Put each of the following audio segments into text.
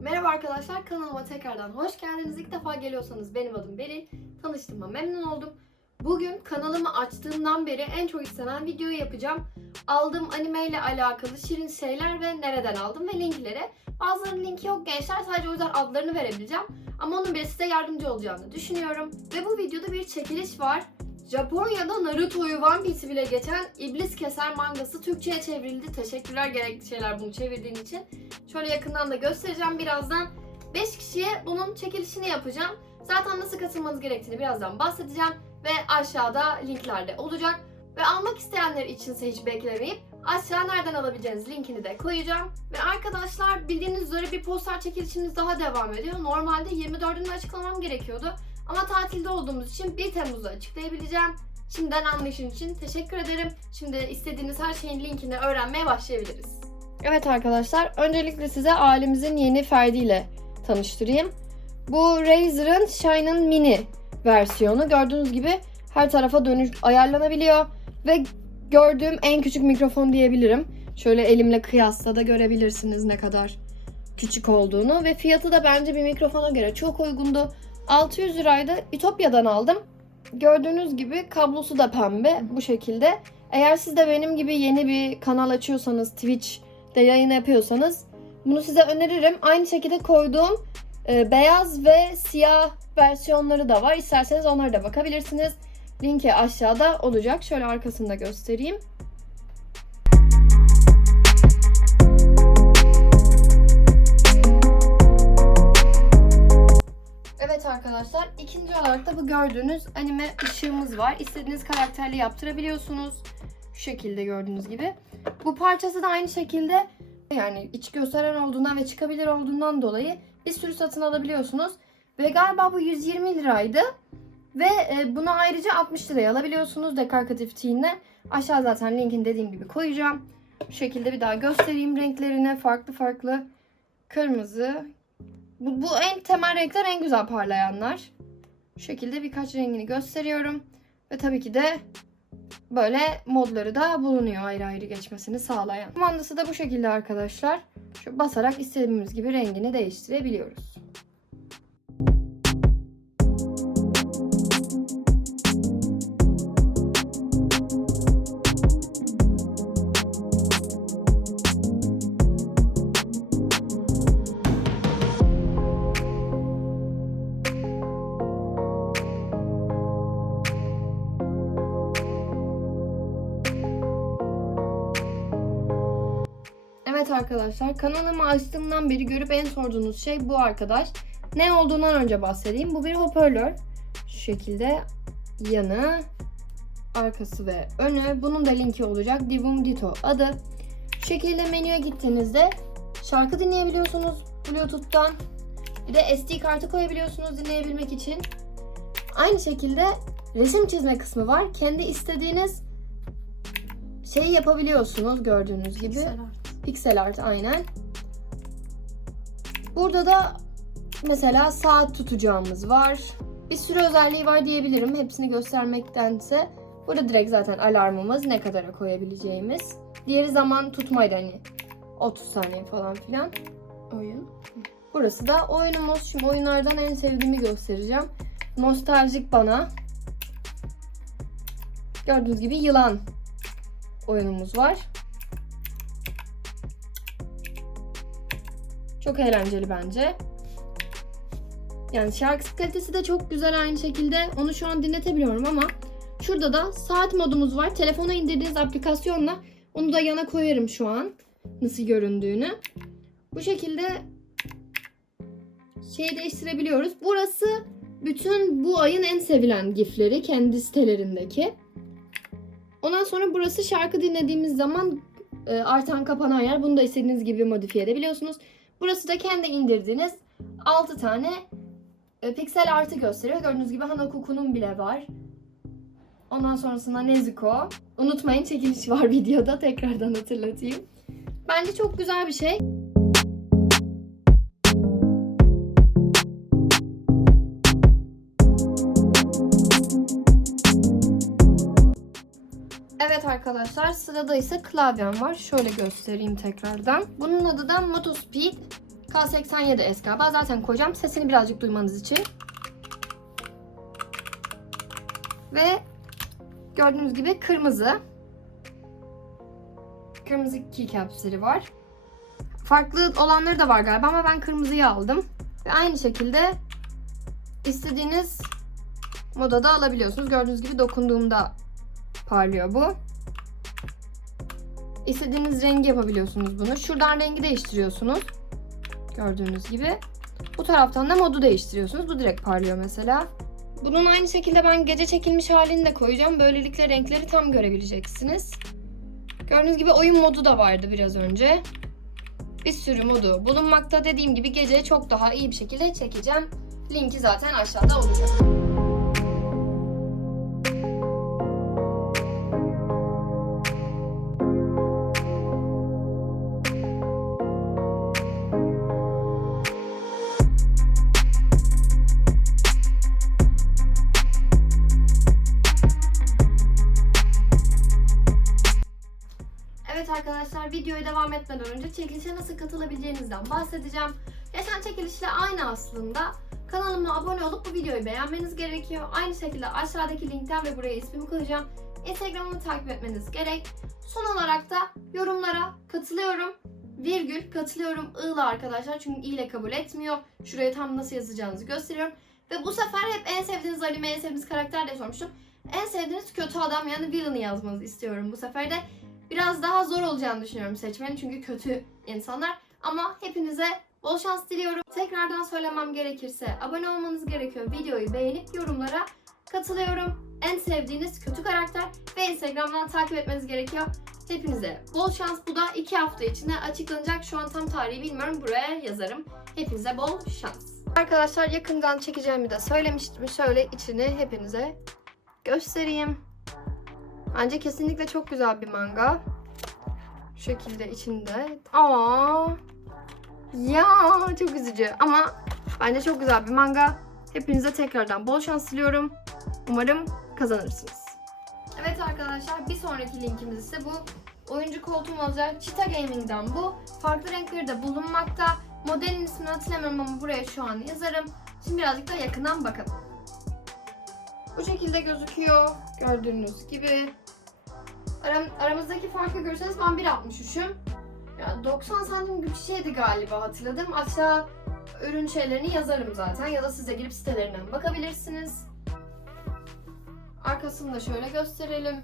Merhaba arkadaşlar kanalıma tekrardan hoş geldiniz. İlk defa geliyorsanız benim adım Beril. Tanıştığıma memnun oldum. Bugün kanalımı açtığımdan beri en çok istenen videoyu yapacağım. Aldığım anime ile alakalı şirin şeyler ve nereden aldım ve linkleri. Bazılarının linki yok gençler sadece o yüzden adlarını verebileceğim. Ama onun bile size yardımcı olacağını düşünüyorum. Ve bu videoda bir çekiliş var. Japonya'da Naruto'yu One Piece'i bile geçen İblis Keser mangası Türkçe'ye çevrildi. Teşekkürler gerekli şeyler bunu çevirdiğin için. Şöyle yakından da göstereceğim birazdan. 5 kişiye bunun çekilişini yapacağım. Zaten nasıl katılmanız gerektiğini birazdan bahsedeceğim. Ve aşağıda linklerde olacak. Ve almak isteyenler içinse hiç beklemeyip aşağı nereden alabileceğiniz linkini de koyacağım. Ve arkadaşlar bildiğiniz üzere bir poster çekilişimiz daha devam ediyor. Normalde 24'ünde açıklamam gerekiyordu. Ama tatilde olduğumuz için 1 Temmuz'da açıklayabileceğim. Şimdiden anlayışın için teşekkür ederim. Şimdi istediğiniz her şeyin linkini öğrenmeye başlayabiliriz. Evet arkadaşlar, öncelikle size ailemizin yeni ferdiyle tanıştırayım. Bu Razer'ın Shine'ın mini versiyonu. Gördüğünüz gibi her tarafa dönüş ayarlanabiliyor ve gördüğüm en küçük mikrofon diyebilirim. Şöyle elimle kıyasla da görebilirsiniz ne kadar küçük olduğunu ve fiyatı da bence bir mikrofona göre çok uygundu. 600 liraydı. Ütopya'dan aldım. Gördüğünüz gibi kablosu da pembe bu şekilde. Eğer siz de benim gibi yeni bir kanal açıyorsanız Twitch'te yayın yapıyorsanız bunu size öneririm. Aynı şekilde koyduğum e, beyaz ve siyah versiyonları da var. İsterseniz onlara da bakabilirsiniz. Linki aşağıda olacak. Şöyle arkasını da göstereyim. Evet arkadaşlar ikinci olarak da bu gördüğünüz anime ışığımız var. İstediğiniz karakterli yaptırabiliyorsunuz. Şu şekilde gördüğünüz gibi. Bu parçası da aynı şekilde yani iç gösteren olduğundan ve çıkabilir olduğundan dolayı bir sürü satın alabiliyorsunuz. Ve galiba bu 120 liraydı. Ve e, bunu ayrıca 60 liraya alabiliyorsunuz dekarkatif teen'le. Aşağı zaten linkini dediğim gibi koyacağım. Şu şekilde bir daha göstereyim renklerini. Farklı farklı kırmızı, bu, bu en temel renkler en güzel parlayanlar. Şu şekilde birkaç rengini gösteriyorum. Ve tabii ki de böyle modları da bulunuyor ayrı ayrı geçmesini sağlayan. Kumandası da bu şekilde arkadaşlar. Şu basarak istediğimiz gibi rengini değiştirebiliyoruz. Evet arkadaşlar kanalımı açtığımdan beri görüp en sorduğunuz şey bu arkadaş. Ne olduğundan önce bahsedeyim. Bu bir hoparlör. Şu şekilde yanı, arkası ve önü. Bunun da linki olacak. Divum Dito adı. Şu şekilde menüye gittiğinizde şarkı dinleyebiliyorsunuz Bluetooth'tan. Bir de SD kartı koyabiliyorsunuz dinleyebilmek için. Aynı şekilde resim çizme kısmı var. Kendi istediğiniz şeyi yapabiliyorsunuz gördüğünüz gibi. Pixel aynen. Burada da mesela saat tutacağımız var. Bir sürü özelliği var diyebilirim. Hepsini göstermektense. Burada direkt zaten alarmımız ne kadara koyabileceğimiz. Diğeri zaman tutmaydı hani 30 saniye falan filan. Oyun. Burası da oyunumuz. Şimdi oyunlardan en sevdiğimi göstereceğim. Nostaljik bana. Gördüğünüz gibi yılan oyunumuz var. Çok eğlenceli bence. Yani şarkı kalitesi de çok güzel aynı şekilde. Onu şu an dinletebiliyorum ama şurada da saat modumuz var. Telefona indirdiğiniz aplikasyonla onu da yana koyarım şu an. Nasıl göründüğünü. Bu şekilde şeyi değiştirebiliyoruz. Burası bütün bu ayın en sevilen gifleri kendi sitelerindeki. Ondan sonra burası şarkı dinlediğimiz zaman e, artan kapanan yer. Bunu da istediğiniz gibi modifiye edebiliyorsunuz. Burası da kendi indirdiğiniz 6 tane e, piksel artı gösteriyor. Gördüğünüz gibi Hanakoku'nun bile var. Ondan sonrasında Nezuko. Unutmayın çekiliş var videoda. Tekrardan hatırlatayım. Bence çok güzel bir şey. Evet arkadaşlar sırada ise klavyem var. Şöyle göstereyim tekrardan. Bunun adı da Motospeed. K87S galiba. Zaten koyacağım. Sesini birazcık duymanız için. Ve gördüğünüz gibi kırmızı. Kırmızı keycaps'leri var. Farklı olanları da var galiba ama ben kırmızıyı aldım. Ve aynı şekilde istediğiniz modada alabiliyorsunuz. Gördüğünüz gibi dokunduğumda parlıyor bu. İstediğiniz rengi yapabiliyorsunuz bunu. Şuradan rengi değiştiriyorsunuz. Gördüğünüz gibi. Bu taraftan da modu değiştiriyorsunuz. Bu direkt parlıyor mesela. Bunun aynı şekilde ben gece çekilmiş halini de koyacağım. Böylelikle renkleri tam görebileceksiniz. Gördüğünüz gibi oyun modu da vardı biraz önce. Bir sürü modu bulunmakta. Dediğim gibi gece çok daha iyi bir şekilde çekeceğim. Linki zaten aşağıda olacak. Videoya devam etmeden önce çekilişe nasıl katılabileceğinizden bahsedeceğim. Geçen çekilişle aynı aslında. Kanalıma abone olup bu videoyu beğenmeniz gerekiyor. Aynı şekilde aşağıdaki linkten ve buraya ismimi koyacağım. Instagram'ımı takip etmeniz gerek. Son olarak da yorumlara katılıyorum. Virgül katılıyorum ığla arkadaşlar çünkü i ile kabul etmiyor. Şuraya tam nasıl yazacağınızı gösteriyorum. Ve bu sefer hep en sevdiğiniz anime, en sevdiğiniz karakter diye sormuştum. En sevdiğiniz kötü adam yani villain'ı yazmanızı istiyorum bu sefer de. Biraz daha zor olacağını düşünüyorum seçmenin çünkü kötü insanlar. Ama hepinize bol şans diliyorum. Tekrardan söylemem gerekirse abone olmanız gerekiyor. Videoyu beğenip yorumlara katılıyorum. En sevdiğiniz kötü karakter ve Instagram'dan takip etmeniz gerekiyor. Hepinize bol şans. Bu da iki hafta içinde açıklanacak. Şu an tam tarihi bilmiyorum. Buraya yazarım. Hepinize bol şans. Arkadaşlar yakından çekeceğimi de söylemiştim. Şöyle içini hepinize göstereyim. Bence kesinlikle çok güzel bir manga. Şu şekilde içinde. Aa. Ya çok üzücü ama bence çok güzel bir manga. Hepinize tekrardan bol şans diliyorum. Umarım kazanırsınız. Evet arkadaşlar bir sonraki linkimiz ise bu oyuncu koltuğum olacak. Cheetah Gaming'den bu. Farklı renkleri de bulunmakta. Modelin ismini hatırlamıyorum ama buraya şu an yazarım. Şimdi birazcık da yakından bakalım. Bu şekilde gözüküyor. Gördüğünüz gibi. Aram, aramızdaki farkı görseniz ben 1.63'üm. Yani 90 santim gibi bir şeydi galiba hatırladım. Aşağı ürün şeylerini yazarım zaten. Ya da siz de girip sitelerinden bakabilirsiniz. Arkasını da şöyle gösterelim.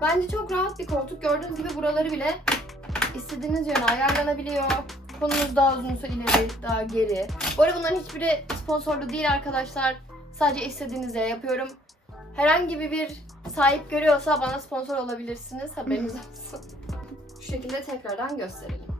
Bence çok rahat bir koltuk. Gördüğünüz gibi buraları bile istediğiniz yöne ayarlanabiliyor. Kolunuz daha uzunsa ileri, daha geri. Bu arada bunların hiçbiri sponsorlu değil arkadaşlar. Sadece istediğinizde yapıyorum. Herhangi bir sahip görüyorsa bana sponsor olabilirsiniz. Haberiniz olsun. Şu şekilde tekrardan gösterelim.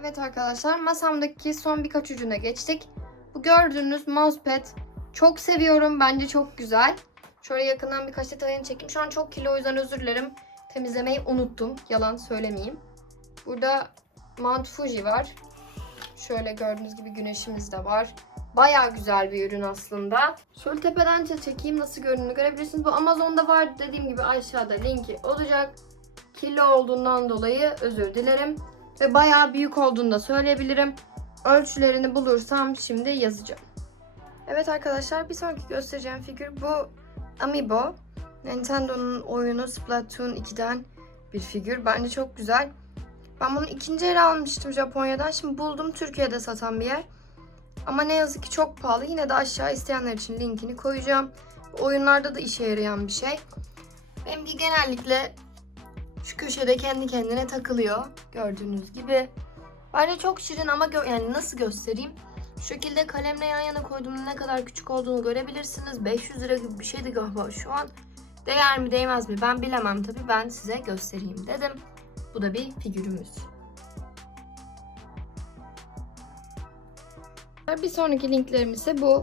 Evet arkadaşlar masamdaki son birkaç ürüne geçtik. Bu gördüğünüz mousepad çok seviyorum. Bence çok güzel. Şöyle yakından birkaç detayını çekeyim. Şu an çok kirli o yüzden özür dilerim. Temizlemeyi unuttum. Yalan söylemeyeyim. Burada Mount Fuji var. Şöyle gördüğünüz gibi güneşimiz de var. Baya güzel bir ürün aslında. Şöyle tepeden de çekeyim nasıl göründüğünü görebilirsiniz. Bu Amazon'da var dediğim gibi aşağıda linki olacak. Kirli olduğundan dolayı özür dilerim. Ve bayağı büyük olduğunu da söyleyebilirim. Ölçülerini bulursam şimdi yazacağım. Evet arkadaşlar bir sonraki göstereceğim figür bu Amiibo. Nintendo'nun oyunu Splatoon 2'den bir figür. Bence çok güzel. Ben bunu ikinci el almıştım Japonya'dan. Şimdi buldum Türkiye'de satan bir yer. Ama ne yazık ki çok pahalı. Yine de aşağı isteyenler için linkini koyacağım. Oyunlarda da işe yarayan bir şey. Benimki genellikle şu köşede kendi kendine takılıyor. Gördüğünüz gibi. Bence çok şirin ama gö- yani nasıl göstereyim? Şu şekilde kalemle yan yana koyduğumda ne kadar küçük olduğunu görebilirsiniz. 500 lira gibi bir şeydi galiba şu an. Değer mi değmez mi ben bilemem tabii. Ben size göstereyim dedim. Bu da bir figürümüz. Bir sonraki linklerim ise bu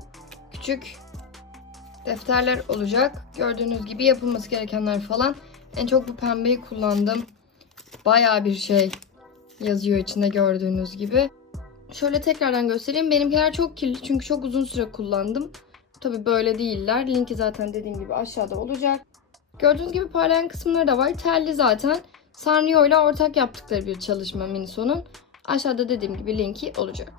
küçük defterler olacak. Gördüğünüz gibi yapılması gerekenler falan. En çok bu pembeyi kullandım. Bayağı bir şey yazıyor içinde gördüğünüz gibi. Şöyle tekrardan göstereyim. Benimkiler çok kirli çünkü çok uzun süre kullandım. tabi böyle değiller. Linki zaten dediğim gibi aşağıda olacak. Gördüğünüz gibi parlayan kısımları da var. Telli zaten. Sanrio ile ortak yaptıkları bir çalışma Miniso'nun. Aşağıda dediğim gibi linki olacak.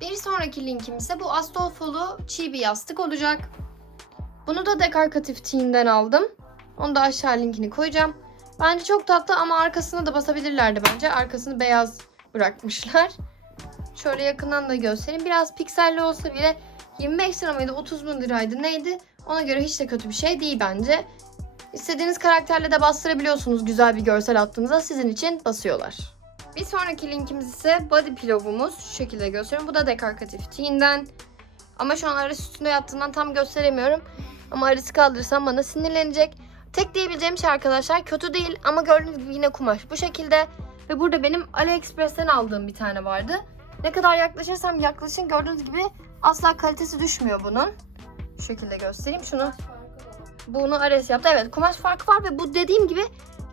Bir sonraki linkim ise bu Astolfo'lu çiğ bir yastık olacak. Bunu da Dekarkatif Team'den aldım. Onu da aşağı linkini koyacağım. Bence çok tatlı ama arkasına da basabilirlerdi bence. Arkasını beyaz bırakmışlar. Şöyle yakından da göstereyim. Biraz pikselli olsa bile 25 lira mıydı 30 bin liraydı neydi? Ona göre hiç de kötü bir şey değil bence. İstediğiniz karakterle de bastırabiliyorsunuz güzel bir görsel attığınızda sizin için basıyorlar. Bir sonraki linkimiz ise body pillow'umuz. Şu şekilde gösteriyorum. Bu da Dekarkatif Teen'den. Ama şu an Aris üstünde yattığından tam gösteremiyorum. Ama Aris'i kaldırırsam bana sinirlenecek. Tek diyebileceğim şey arkadaşlar kötü değil ama gördüğünüz gibi yine kumaş bu şekilde. Ve burada benim AliExpress'ten aldığım bir tane vardı. Ne kadar yaklaşırsam yaklaşın gördüğünüz gibi asla kalitesi düşmüyor bunun. Şu şekilde göstereyim şunu. Bunu Ares yaptı. Evet kumaş farkı var ve bu dediğim gibi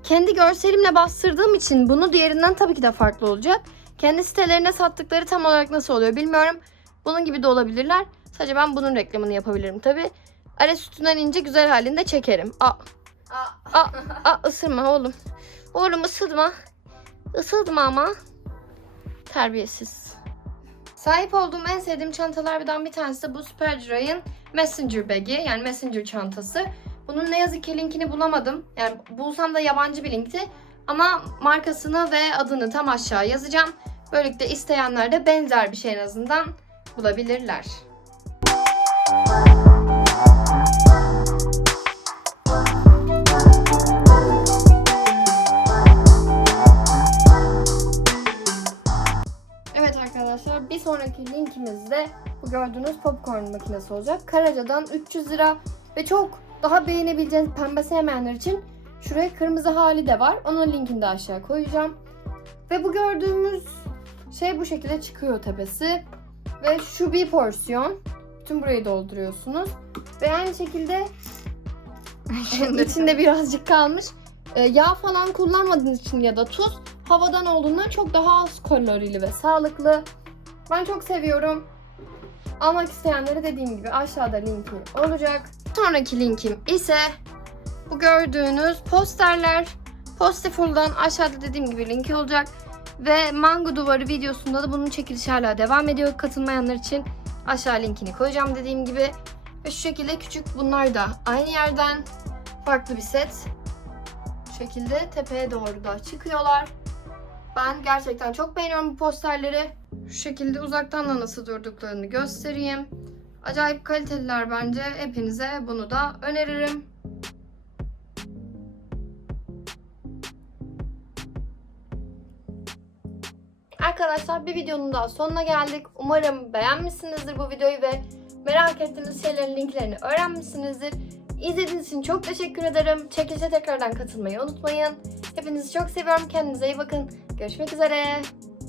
kendi görselimle bastırdığım için bunu diğerinden tabii ki de farklı olacak. Kendi sitelerine sattıkları tam olarak nasıl oluyor bilmiyorum. Bunun gibi de olabilirler. Sadece ben bunun reklamını yapabilirim tabii. Ares üstünden ince güzel halinde çekerim. Aa, aa, aa ısırma oğlum. Oğlum ısırma. Isırma ama. Terbiyesiz. Sahip olduğum en sevdiğim çantalardan bir tanesi de bu Superdry'ın Messenger bag'i yani Messenger çantası. Bunun ne yazık ki linkini bulamadım. Yani bulsam da yabancı bir linkti. Ama markasını ve adını tam aşağı yazacağım. Böylelikle isteyenler de benzer bir şey en azından bulabilirler. Evet arkadaşlar bir sonraki linkimiz de bu gördüğünüz popcorn makinesi olacak. Karaca'dan 300 lira ve çok daha beğenebileceğiniz pembe sevmeyenler için şuraya kırmızı hali de var. Onun linkini de aşağı koyacağım. Ve bu gördüğümüz şey bu şekilde çıkıyor tepesi. Ve şu bir porsiyon. Bütün burayı dolduruyorsunuz. Ve aynı şekilde içinde birazcık kalmış. Ee, yağ falan kullanmadığınız için ya da tuz havadan olduğundan çok daha az kalorili ve sağlıklı. Ben çok seviyorum. Almak isteyenlere dediğim gibi aşağıda linki olacak. Sonraki linkim ise bu gördüğünüz posterler. Postiful'dan aşağıda dediğim gibi linki olacak. Ve Mango Duvarı videosunda da bunun çekilişi hala devam ediyor. Katılmayanlar için aşağı linkini koyacağım dediğim gibi. Ve şu şekilde küçük bunlar da aynı yerden farklı bir set. Bu şekilde tepeye doğru da çıkıyorlar. Ben gerçekten çok beğeniyorum bu posterleri. Şu şekilde uzaktan da nasıl durduklarını göstereyim. Acayip kaliteliler bence. Hepinize bunu da öneririm. Arkadaşlar bir videonun daha sonuna geldik. Umarım beğenmişsinizdir bu videoyu ve merak ettiğiniz şeylerin linklerini öğrenmişsinizdir. İzlediğiniz için çok teşekkür ederim. Çekilişe tekrardan katılmayı unutmayın. Hepinizi çok seviyorum. Kendinize iyi bakın. Görüşmek üzere.